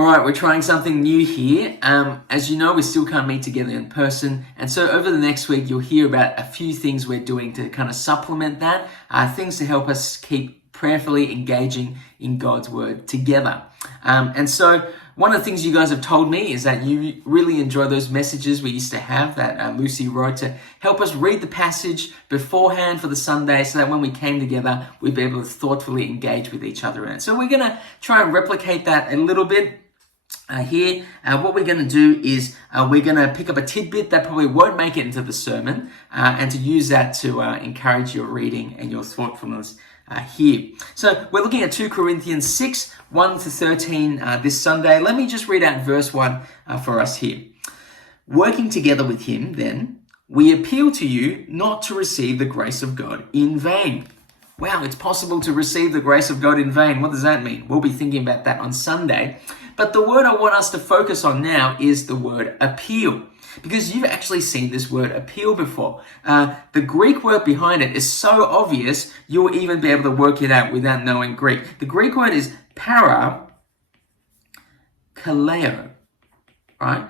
All right, we're trying something new here. As you know, we still can't meet together in person. And so over the next week, you'll hear about a few things we're doing to kind of supplement that, things to help us keep prayerfully engaging in God's word together. And so one of the things you guys have told me is that you really enjoy those messages we used to have that Lucy wrote to help us read the passage beforehand for the Sunday so that when we came together, we'd be able to thoughtfully engage with each other in it. So we're going to try and replicate that a little bit. Here, what we're going to do is we're going to pick up a tidbit that probably won't make it into the sermon and to use that to encourage your reading and your thoughtfulness here. So we're looking at 2 Corinthians 6, 1 to 13 this Sunday. Let me just read out verse 1 for us here. Working together with him, then, we appeal to you not to receive the grace of God in vain. Wow, it's possible to receive the grace of God in vain. What does that mean? We'll be thinking about that on Sunday. But the word I want us to focus on now is the word appeal, because you've actually seen this word appeal before. The Greek word behind it is so obvious, you'll even be able to work it out without knowing Greek. The Greek word is parakaleo, right?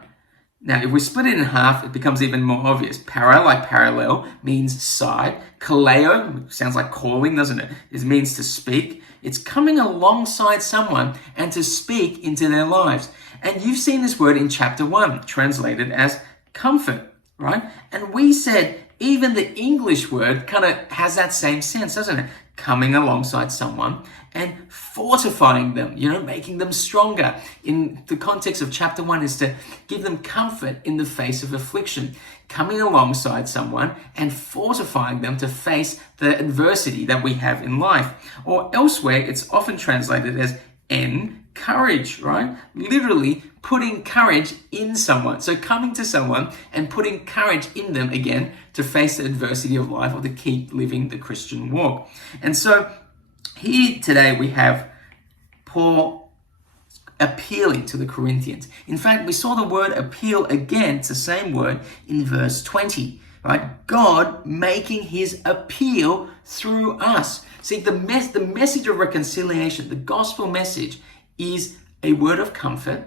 Now, if we split it in half, it becomes even more obvious. Para, like parallel, means side. Kaleo, sounds like calling, doesn't it? It means to speak. It's coming alongside someone and to speak into their lives. And you've seen this word in chapter 1, translated as comfort, right? And we said even the English word kind of has that same sense, doesn't it? Coming alongside someone and fortifying them, making them stronger. In the context of chapter 1 is to give them comfort in the face of affliction, coming alongside someone and fortifying them to face the adversity that we have in life. Or elsewhere, it's often translated as encourage, right? Literally putting courage in someone. So coming to someone and putting courage in them again to face the adversity of life or to keep living the Christian walk. And so here today we have Paul appealing to the Corinthians. In fact, we saw the word appeal again, it's the same word in verse 20, right? God making his appeal through us. See, the message of reconciliation, the gospel message, is a word of comfort,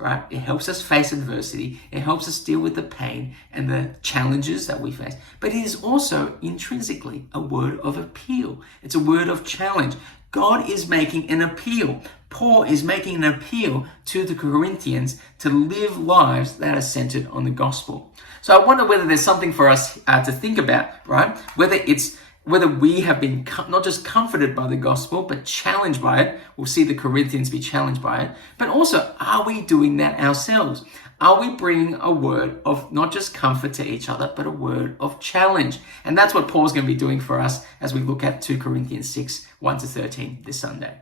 right? It helps us face adversity. It helps us deal with the pain and the challenges that we face. But it is also intrinsically a word of appeal. It's a word of challenge. God is making an appeal. Paul is making an appeal to the Corinthians to live lives that are centered on the gospel. So I wonder whether there's something for us to think about, right? Whether we have been not just comforted by the gospel, but challenged by it. We'll see the Corinthians be challenged by it. But also, are we doing that ourselves? Are we bringing a word of not just comfort to each other, but a word of challenge? And that's what Paul's going to be doing for us as we look at 2 Corinthians 6, 1 to 13 this Sunday.